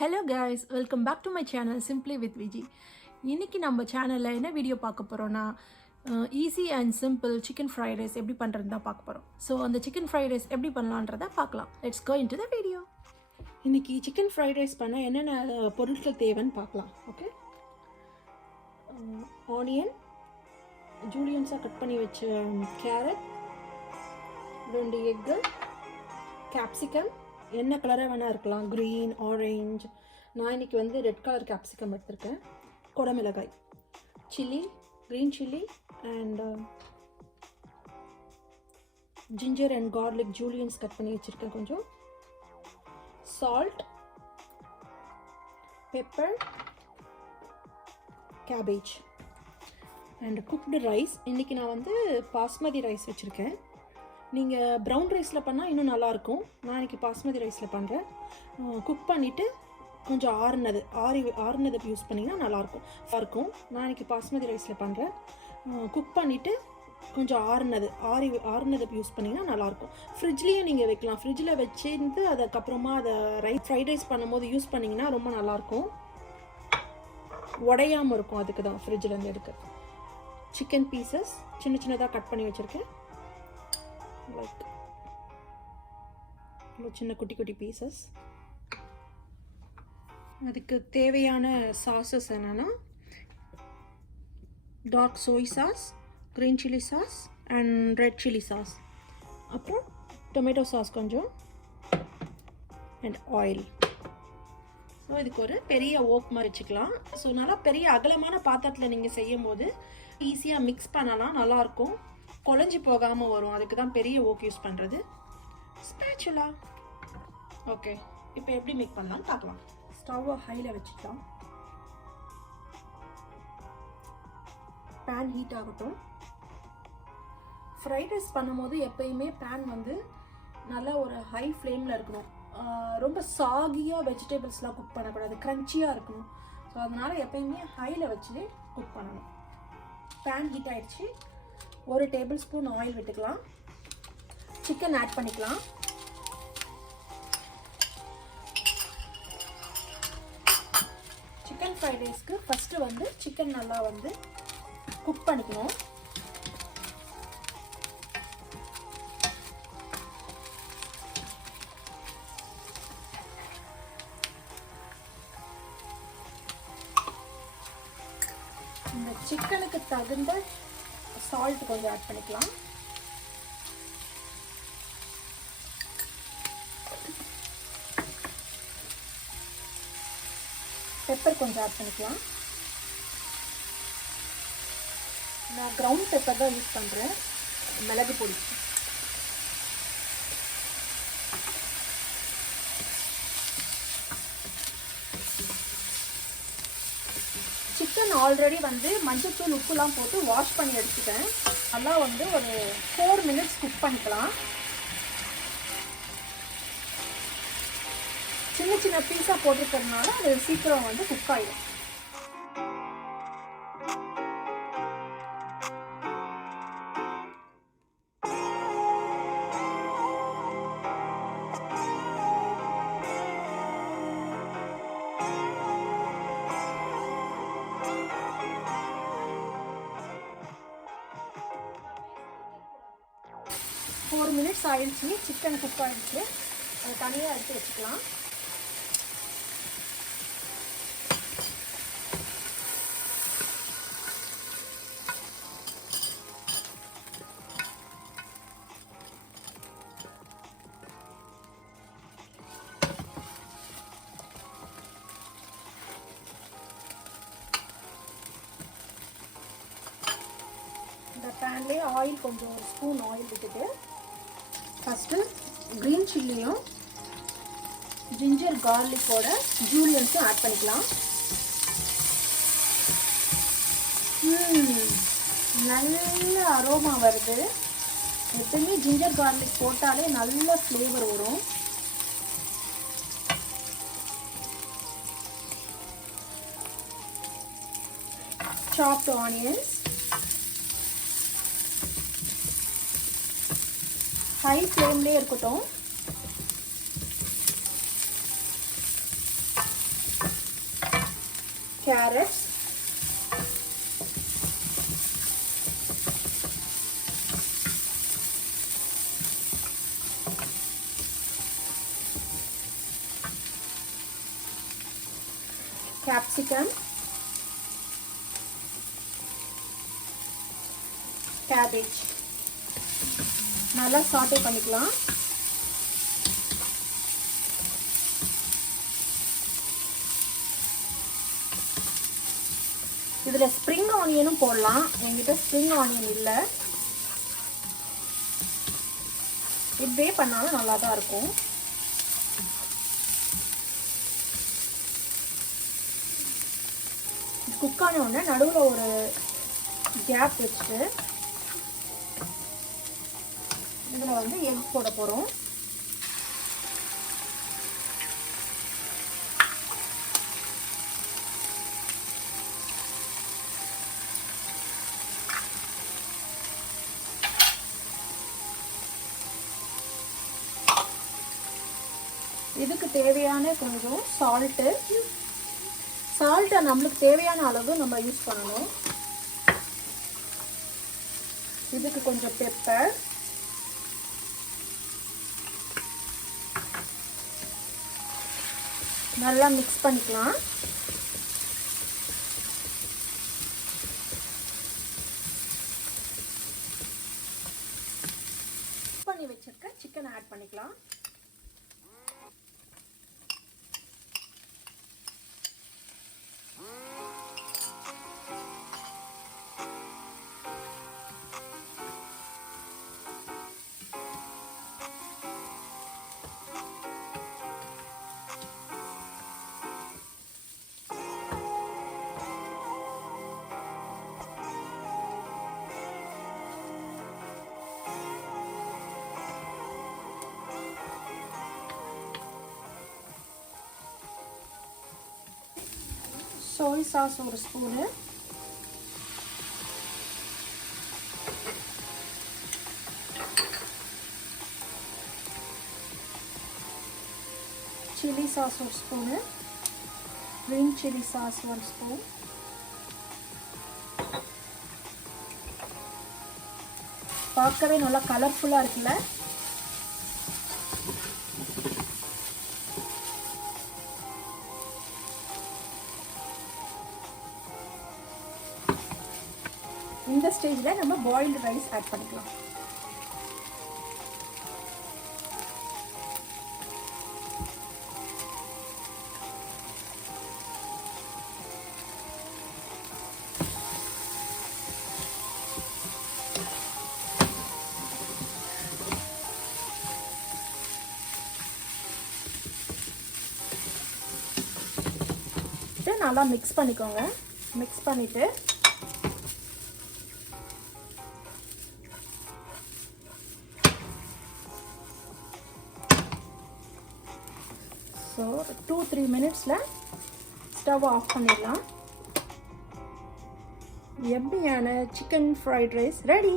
Hello guys, welcome back to my channel Simply with Viji. இன்னைக்கு நம்ம சேனல்ல என்ன வீடியோ பார்க்க போறோம்னா easy and simple chicken fried rice எப்படி பண்றதுன்னு தான் பார்க்க போறோம். ஸோ அந்த சிக்கன் ஃப்ரைட் ரைஸ் எப்படி பண்ணலான்றதை பார்க்கலாம். Let's go into the video. இன்னைக்கு சிக்கன் ஃப்ரைட் ரைஸ் பண்ண என்னென்ன பொருட்கள் தேவைன்னு பார்க்கலாம். ஓகே, ஆனியன், ஜூலியன்ஸாக கட் பண்ணி வச்ச கேரட், 2 எக்கு, கேப்சிகம், என்ன கலராக வேணால் இருக்கலாம், க்ரீன், ஆரஞ்ச். நான் இன்றைக்கி வந்து ரெட் கலர் கேப்சிகம் எடுத்திருக்கேன். குடமிளகாய், chilli, green chilli and ginger and garlic juliennes cut பண்ணி வச்சுருக்கேன். கொஞ்சம் salt, pepper, cabbage and cooked rice. இன்றைக்கி நான் வந்து பாஸ்மதி ரைஸ் வச்சுருக்கேன். நீங்கள் ப்ரௌன் ரைஸில் பண்ணால் இன்னும் நல்லாயிருக்கும். நான் இன்றைக்கி பாஸ்மதி ரைஸில் பண்ணுறேன். குக் பண்ணிவிட்டு கொஞ்சம் ஆறுனது யூஸ் பண்ணிங்கன்னா நல்லாயிருக்கும். நான் இன்றைக்கி பாஸ்மதி ரைஸில் பண்ணுறேன். குக் பண்ணிவிட்டு கொஞ்சம் ஆறுனது யூஸ் பண்ணிங்கன்னா நல்லாயிருக்கும். ஃப்ரிட்ஜ்லேயும் நீங்கள் வைக்கலாம். ஃப்ரிட்ஜில் வச்சுருந்து அதுக்கப்புறமா அதை ஃப்ரைட் ரைஸ் பண்ணும்போது யூஸ் பண்ணிங்கன்னா ரொம்ப நல்லாயிருக்கும். உடையாமல் இருக்கும். அதுக்கு தான் ஃப்ரிட்ஜிலேருந்து எடுக்க. சிக்கன் பீசஸ் சின்ன சின்னதாக கட் பண்ணி வச்சுருக்கேன். லைக் சின்ன குட்டி குட்டி பீசஸ். அதுக்கு தேவையான சாஸஸ் என்னென்னா dark soy sauce, green chilli sauce and red chilli sauce, அப்புறம் டொமேட்டோ சாஸ் கொஞ்சம் அண்ட் ஆயில். ஸோ இதுக்கு ஒரு பெரிய ஓக் மாதிரி வச்சுக்கலாம். ஸோ நல்லா பெரிய அகலமான பாத்திரத்தில் நீங்கள் செய்யும் போது ஈஸியாக மிக்ஸ் பண்ணலாம், நல்லாயிருக்கும். குழஞ்சி போகாமல் வரும். அதுக்கு தான் பெரிய ஓக் யூஸ் பண்ணுறது. ஸ்பேச்சுலா. ஓகே, இப்போ எப்படி மேக் பண்ணலான்னு பார்க்கலாம். ஸ்டவ்வை ஹையில் வச்சுக்கலாம். பேன் ஹீட் ஆகட்டும். ஃப்ரைட் ரைஸ் பண்ணும்போது எப்பயுமே பேன் வந்து நல்லா ஒரு ஹை ஃப்ளேமில் இருக்கணும். ரொம்ப சாகியாக வெஜிடபிள்ஸ்லாம் குக் பண்ணக்கூடாது, க்ரன்ச்சியாக இருக்கணும். ஸோ அதனால் எப்பயுமே ஹையில் வச்சு குக் பண்ணணும். பேன் ஹீட் ஆகிடுச்சு. 1 டேபிள் ஸ்பூன் ஆயில் விட்டுக்கலாம். சிக்கன் ஆட் பண்ணிக்கலாம். சிக்கன் ஃப்ரைட் ரைஸ்க்கு ஃபஸ்ட்டு வந்து சிக்கன் நல்லா வந்து குக் பண்ணிக்கணும். இந்த சிக்கனுக்கு தகுந்த சால்ட் கொஞ்சம் ஆட் பண்ணிக்கலாம். பெப்பர் கொஞ்சம் ஆட் பண்ணிக்கலாம். நான் கிரவுண்ட் பெப்பர் தான் யூஸ் பண்ணுறேன், மிளகு பொடி. சிக்கன் ஆல்ரெடி வந்து மஞ்சத்தூள் உப்புலாம் போட்டு வாஷ் பண்ணி எடுத்துட்டேன். நல்லா வந்து ஒரு 4 மினிட்ஸ் குக் பண்ணிக்கலாம். சின்ன சின்ன பீஸாக போட்டிருக்கிறதுனால அது சீக்கிரம் வந்து குக் ஆகிடும். ஒரு 4 மினிட்ஸ் ஆயிடுச்சு. சிக்கன் குக் ஆகிடுச்சு. அதை தனியாக எடுத்து வச்சுக்கலாம். இந்த பேன்லேயே ஆயில் கொஞ்சம் 1 ஸ்பூன் ஆயில் விட்டுட்டு ஃபஸ்ட்டு க்ரீன் சில்லியும் ஜிஞ்சர் கார்லிக்கோட ஜூலியன்ஸும் ஆட் பண்ணிக்கலாம். நல்ல அரோமா வருது. எப்பவுமே ஜிஞ்சர் கார்லிக் போட்டாலே நல்ல ஃப்ளேவர் வரும். சாப்ட் ஆனியன்ஸ், ஹை ஃப்ளேம்லேயே இருக்கட்டும். கேரட், கேப்சிகம், கேபேஜ் நல்லா சாட்டே பண்ணிக்கலாம். இதில் ஸ்ப்ரிங் ஆனியனும் போடலாம். என்கிட்ட ஸ்ப்ரிங் ஆனியன் இல்லை. இப்படியே பண்ணாலும் நல்லா தான் இருக்கும். குக் ஆன உடனே நடுவில் ஒரு கேப் வச்சுட்டு இதில் வந்து எக் போட போகிறோம். இதுக்கு தேவையான கொஞ்சம் சால்ட்டை நம்மளுக்கு தேவையான அளவு நம்ம யூஸ் பண்ணணும். இதுக்கு கொஞ்சம் பெப்பர், நல்லா மிக்ஸ் பண்ணிக்கலாம். பண்ணி வச்சிருக்க சிக்கன் ஆட் பண்ணிக்கலாம். சோய் சாஸ் ஒரு ஸ்பூனு, சில்லி சாஸ் ஒரு spoon, green chilli sauce 1 spoon, பார்க்கவே நல்லா கலர்ஃபுல்லாக இருக்குல்ல. இந்த ஸ்டேஜில் நம்ம பாயில்டு ரைஸ் ஆட் பண்ணிக்கலாம். நல்லா மிக்ஸ் பண்ணிக்கோங்க. மிக்ஸ் பண்ணிட்டு ஸோ 2-3 மினிட்ஸில் ஸ்டவ் ஆஃப் பண்ணிடலாம். எம்மியான சிக்கன் ஃப்ரைட் ரைஸ் ரெடி.